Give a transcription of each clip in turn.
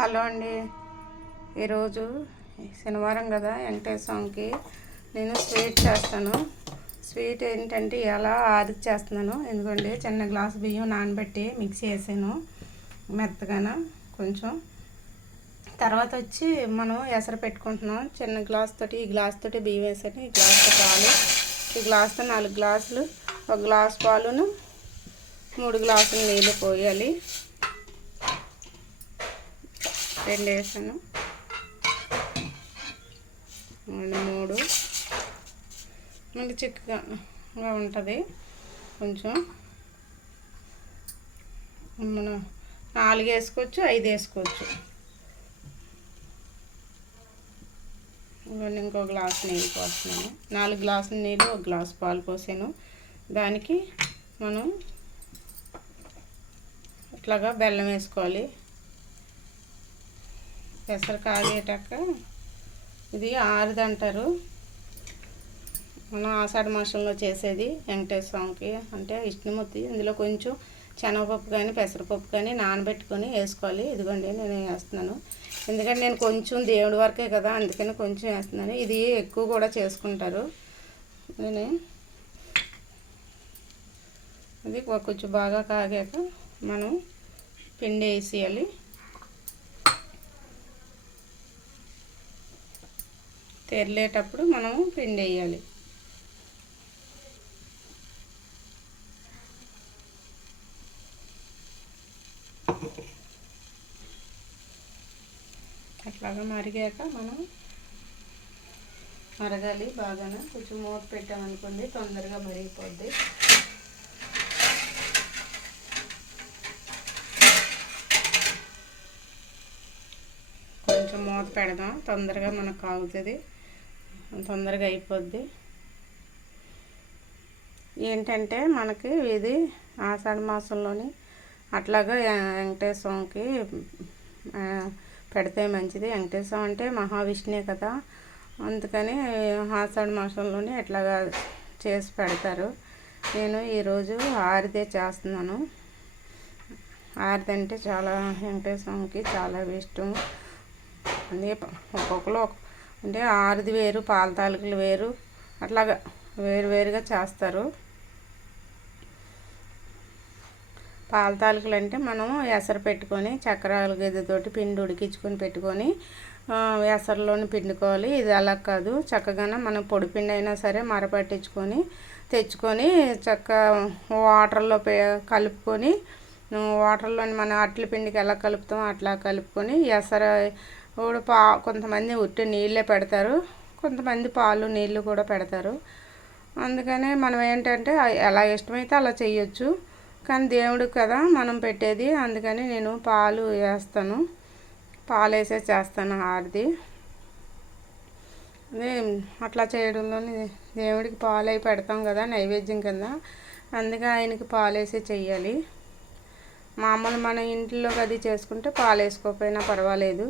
Hello అండి. ఈరోజు శనివారం కదా, వెంకటేశ్వర స్వామికి నేను స్వీట్ చేస్తాను. స్వీట్ ఏంటంటే ఇలా ఆరిది చేస్తున్నాను. ఎందుకంటే చిన్న గ్లాసు బియ్యం నానబెట్టి మిక్సీ వేసాను మెత్తగాన కొంచెం. తర్వాత వచ్చి మనం ఎసరు పెట్టుకుంటున్నాం. చిన్న గ్లాస్ తోటి ఈ గ్లాస్ తోటి బియ్యం వేసాను, ఈ గ్లాస్తో పాలు, ఈ గ్లాస్తో 4 గ్లాసులు, 1 గ్లాస్ పాలును 3 గ్లాసులు నీళ్ళు పోయాలి. 2 వేసాను, 3 మళ్ళీ చిక్కగా ఉంటుంది కొంచెం. మనం 4 వేసుకోవచ్చు, 5 వేసుకోవచ్చు. ఇంకో గ్లాసు నీళ్ళు పోస్తున్నాను. 4 గ్లాసుల నీళ్ళు, 1 గ్లాసు పాలు పోసాను. దానికి మనం ఇట్లాగా బెల్లం వేసుకోవాలి. పెసర కాగేటాక ఇది ఆరిది అంటారు. మనం ఆషాఢ మాసంలో చేసేది వెంకటేశ్వర స్వామికి అంటే విష్ణుమూర్తి. ఇందులో కొంచెం శనగపప్పు కానీ పెసరపప్పు కానీ నానబెట్టుకొని వేసుకోవాలి. ఇదిగోండి నేను వేస్తున్నాను. ఎందుకంటే నేను కొంచెం దేవుడి వరకే కదా, అందుకని కొంచెం వేస్తున్నాను. ఇది ఎక్కువ కూడా చేసుకుంటారు. నేను అది కొంచెం బాగా కాగాక మనం పిండి వేసేయాలి. తెరలేటప్పుడు మనం పిండి వేయాలి. అట్లాగా మరిగాక మనం మరగాలి బాగానే. కొంచెం మూత పెట్టామనుకోండి తొందరగా మరిగిపోద్ది. కొంచెం మూత పెడదాం, తొందరగా మనకు కాగుతుంది, తొందరగా అయిపోద్ది. ఏంటంటే మనకి ఇది ఆషాఢ మాసంలోని అట్లాగా వెంకటేశ్వర స్వామికి పెడితే మంచిది. వెంకటేశ్వర స్వామి అంటే మహావిష్ణువే కదా, అందుకని ఆషాఢ మాసంలోని ఎట్లాగా చేసి పెడతారు. నేను ఈరోజు ఆరిదే చేస్తున్నాను. ఆరిది అంటే చాలా వెంకటేశ్వర స్వామికి చాలా ఇష్టం. అన్నీ ఒక్కొక్కరు అంటే ఆరిది వేరు, పాల తాలికలు వేరు, అట్లాగా వేరుగా చేస్తారు. పాల తాలికలు అంటే మనం ఎసరు పెట్టుకొని చక్రాల గెద్దతోటి పిండి ఉడికించుకొని పెట్టుకొని ఎసరులోని పిండుకోవాలి. ఇది అలా కాదు, చక్కగా మనం పొడి పిండి అయినా సరే మరపట్టించుకొని తెచ్చుకొని వాటర్లో కలుపుకొని, వాటర్లోని మన అట్ల పిండికి ఎలా కలుపుతామో అట్లా కలుపుకొని ఎసరు కూడా కొంతమంది ఉట్టి నీళ్ళే పెడతారు, కొంతమంది పాలు నీళ్ళు కూడా పెడతారు. అందుకనే మనం ఏంటంటే ఎలా ఇష్టమైతే అలా చేయొచ్చు. కానీ దేవుడికి కదా మనం పెట్టేది, అందుకని నేను పాలు వేస్తాను. పాలు వేసే చేస్తాను ఆరిది. అదే అట్లా చేయడంలోని దేవుడికి పాలు అవి పెడతాం కదా నైవేద్యం కింద, అందుకే ఆయనకి పాలు వేసే చెయ్యాలి. మామూలు మన ఇంట్లో అది చేసుకుంటే పాలు వేసుకోకపోయినా పర్వాలేదు.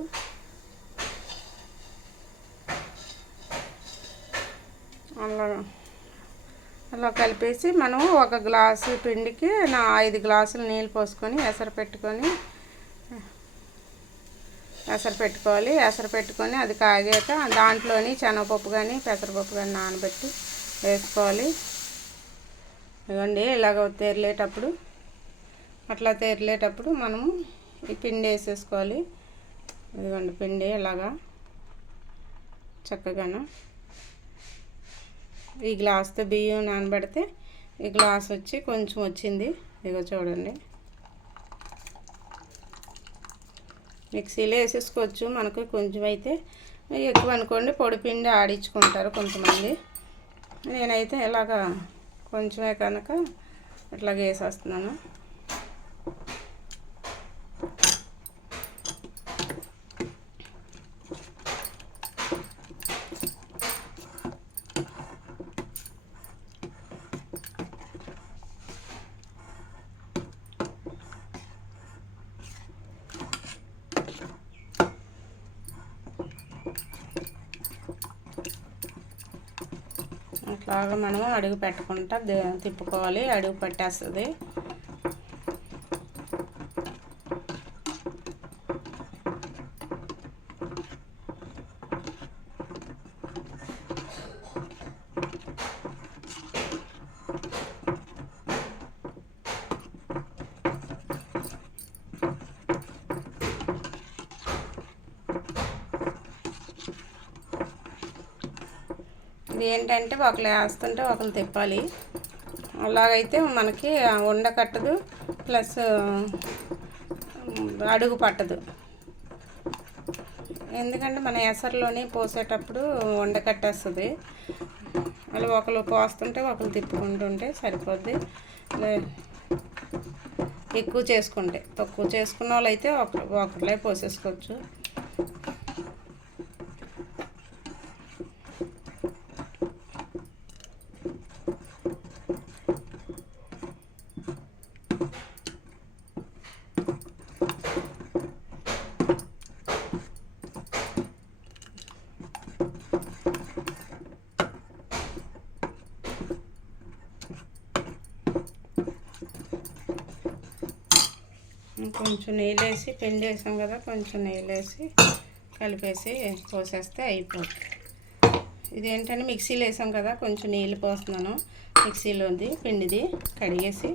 అలా కలిపేసి మనం 1 గ్లాసు పిండికి 5 గ్లాసులు నీళ్ళు పోసుకొని ఎసరు పెట్టుకోవాలి. ఎసరు పెట్టుకొని అది కాగాక దాంట్లోని శనగపప్పు కానీ పెసరపప్పు కానీ నానబెట్టి వేసుకోవాలి. ఇవ్వండి ఇలాగ తెరలేటప్పుడు మనము ఈ పిండి వేసేసుకోవాలి. ఇదిగోండి పిండి ఇలాగా చక్కగాను. ఈ గ్లాస్తో బియ్యం నానబెడితే ఈ గ్లాస్ వచ్చి కొంచెం వచ్చింది. ఇదిగో చూడండి, మిక్సీలో వేసేసుకోవచ్చు. మనకు కొంచెం అయితే ఎక్కువ అనుకోండి పొడి పిండి ఆడించుకుంటారు కొంతమంది. నేనైతే ఇలాగా కొంచెమే కనుక ఇట్లాగ వేసేస్తున్నాను. అట్లాగా మనం అడుగు పెట్టకుండా తిప్పుకోవాలి, అడుగు పట్టేస్తుంది. ఇది ఏంటంటే ఒకరు వేస్తుంటే ఒకరు తిప్పాలి. అలాగైతే మనకి ఉండ కట్టదు, ప్లస్ అడుగు పట్టదు. ఎందుకంటే మన ఎసరులోని పోసేటప్పుడు ఉండ కట్టేస్తుంది. అలా ఒకరు పోస్తుంటే ఒకరు తిప్పుకుంటుంటే సరిపోద్ది. ఎక్కువ చేసుకుంటే, తక్కువ చేసుకున్న వాళ్ళు అయితే ఒకరిలే పోసేసుకోవచ్చు. కొంచెం నెయ్యి వేసి పిండి వేసాం కదా, కొంచెం నెయ్యి వేసి కలిపేసి పోసేస్తే అయిపోతుంది. ఇదేంటంటే మిక్సీలో వేసాం కదా, కొంచెం నీళ్ళు పోస్తున్నాను. మిక్సీలోది పిండిది కడిగేసి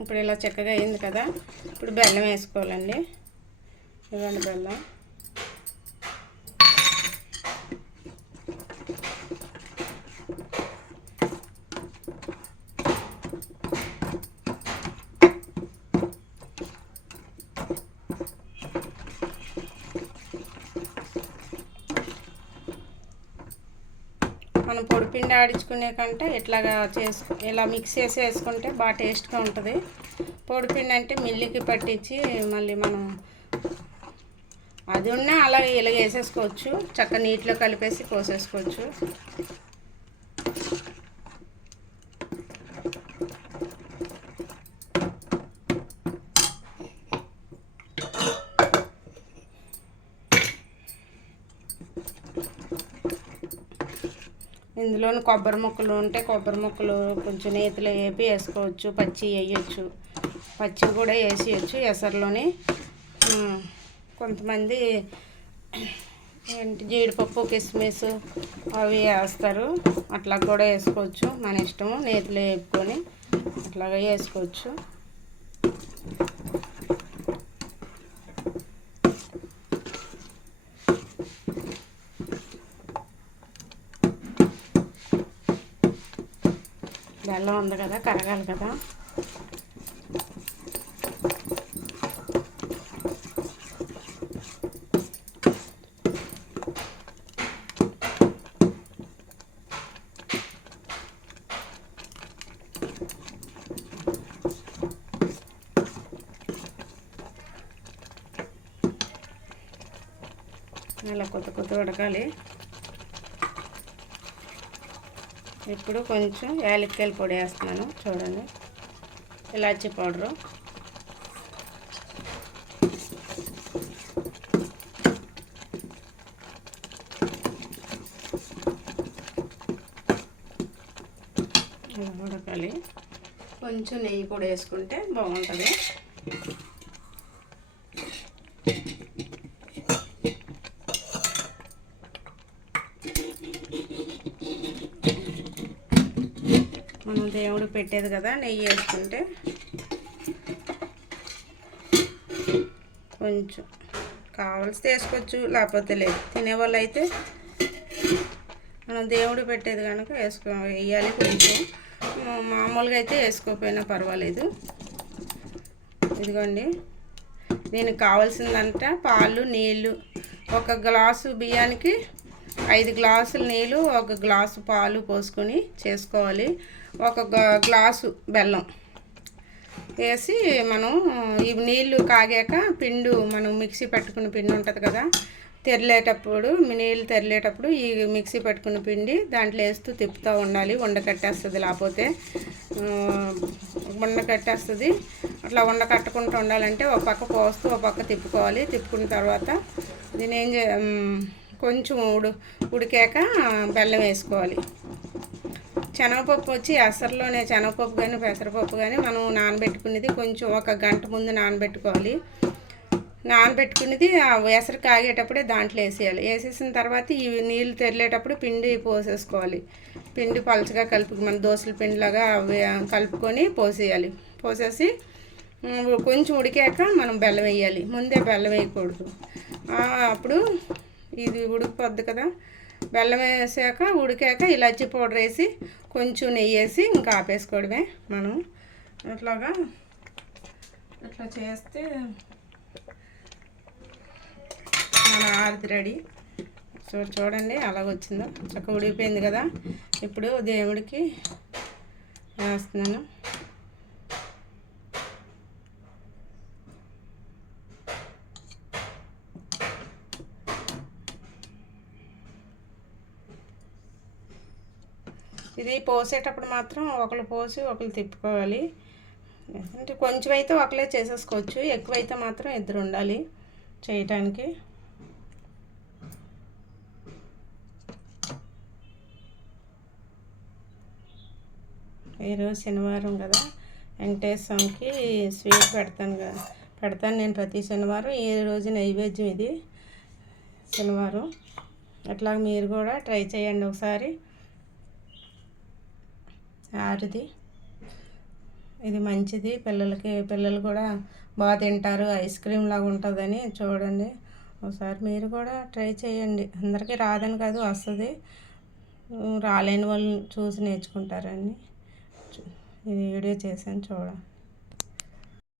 ఇప్పుడు ఇలా చక్కగా అయింది కదా. ఇప్పుడు బెల్లం వేసుకోవాలండి. ఇవ్వండి బెల్లం. మనం పొడిపిండి ఆడించుకునే కంటే ఇట్లాగా ఇలా మిక్స్ చేసి వేసుకుంటే బాగా టేస్ట్గా ఉంటుంది. పొడిపిండి అంటే మిల్లికి పట్టించి మళ్ళీ మనం అది ఉన్నా అలా ఇలా వేసేసుకోవచ్చు. చక్కగా నీటిలో కలిపేసి పోసేసుకోవచ్చు. ఇందులోని కొబ్బరి ముక్కలు ఉంటే కొబ్బరి ముక్కలు కొంచెం నేతిలో వేపి వేసుకోవచ్చు. పచ్చి వేయచ్చు, పచ్చి కూడా వేసేయచ్చు ఎసరులోని. కొంతమంది జీడిపప్పు, కిస్మిస్ అవి వేస్తారు, అట్లా కూడా వేసుకోవచ్చు. మన ఇష్టము. నేతిలో వేపుకొని అట్లాగా వేసుకోవచ్చు. బెల్లం ఉంది కదా, కరగాలి కదా. ఇలా కొత్త ఉడకాలి. ఇప్పుడు కొంచెం యాలక్కాయల పొడి వేస్తున్నాను. చూడండి, ఇలాచీ పౌడరు, ఇలా ఉడకాలి. కొంచెం నెయ్యి కూడా వేసుకుంటే బాగుంటుంది. మనం దేవుడు పెట్టేది కదా, నెయ్యి వేసుకుంటే కొంచెం కావాల్సి వేసుకోవచ్చు, లేకపోతే లేదు. తినేవాళ్ళు అయితే మనం దేవుడు పెట్టేది కనుక వేయాలి. కొంచెం మామూలుగా అయితే వేసుకోకపోయినా పర్వాలేదు. ఇదిగోండి, దీనికి కావాల్సిందంట పాలు, నీళ్ళు. 1 గ్లాసు బియ్యానికి 5 గ్లాసుల నీళ్ళు, 1 గ్లాసు పాలు పోసుకొని చేసుకోవాలి. 1 గ్లాసు బెల్లం వేసి మనం ఈ నీళ్ళు కాగాక పిండి, మనం మిక్సీ పెట్టుకున్న పిండి ఉంటుంది కదా, నీళ్ళు తెరలేటప్పుడు ఈ మిక్సీ పెట్టుకున్న పిండి దాంట్లో వేస్తూ తిప్పుతూ ఉండాలి. ఉండకట్టేస్తుంది, లేకపోతే ఉండకట్టేస్తుంది. అట్లా ఉండకట్టకుండా ఉండాలంటే ఒక పక్క పోస్తూ ఒక పక్క తిప్పుకోవాలి. తిప్పుకున్న తర్వాత దీని కొంచెం ఉడికాక బెల్లం వేసుకోవాలి. శనగపప్పు వచ్చి ఎసరులోనే శనగపప్పు కానీ పెసరపప్పు కానీ మనం నానబెట్టుకునేది కొంచెం 1 గంట ముందు నానబెట్టుకోవాలి. నానబెట్టుకునేది ఆ ఎసరు కాగేటప్పుడే దాంట్లో వేసేయాలి. వేసేసిన తర్వాత ఈ నీళ్ళు తెరిలేటప్పుడు పిండి పోసేసుకోవాలి. పిండి పలుచగా కలిపి మన దోశల పిండిలాగా కలుపుకొని పోసేయాలి. పోసేసి కొంచెం ఉడికాక మనం బెల్లం వేయాలి. ముందే బెల్లం వేయకూడదు. అప్పుడు ఇది ఉడికిపోద్ది కదా. బెల్లం వేసాక ఉడికాక ఇలాచీ పౌడర్ వేసి కొంచెం నెయ్యి వేసి ఇంకా ఆపేసుకోవడమే. మనం ఇట్లా చేస్తే మన ఆరతి రెడీ. చూడండి అలాగొచ్చిందో, చక్కగా ఉడికిపోయింది కదా. ఇప్పుడు దేవుడికి వేస్తున్నాను. ఇది పోసేటప్పుడు మాత్రం ఒకరు పోసి ఒకరు తిప్పుకోవాలి. అంటే కొంచెం అయితే ఒకరే చేసేసుకోవచ్చు, ఎక్కువైతే మాత్రం ఇద్దరు ఉండాలి చేయటానికి. ఈరోజు శనివారం కదా, వెంకటేశ్వరంకి స్వీట్ పెడతాను నేను ప్రతి శనివారం. ఈ రోజు నైవేద్యం ఇది శనివారం. అట్లా మీరు కూడా ట్రై చేయండి ఒకసారి. ఆరుది ఇది మంచిది పిల్లలకి, పిల్లలు కూడా బాగా తింటారు. ఐస్ క్రీమ్ లాగా ఉంటుందని చూడండి ఒకసారి మీరు కూడా ట్రై చేయండి. అందరికీ రాదని కాదు, వస్తుంది. రాలేని వాళ్ళు చూసి నేర్చుకుంటారని ఈ వీడియో చేశాను.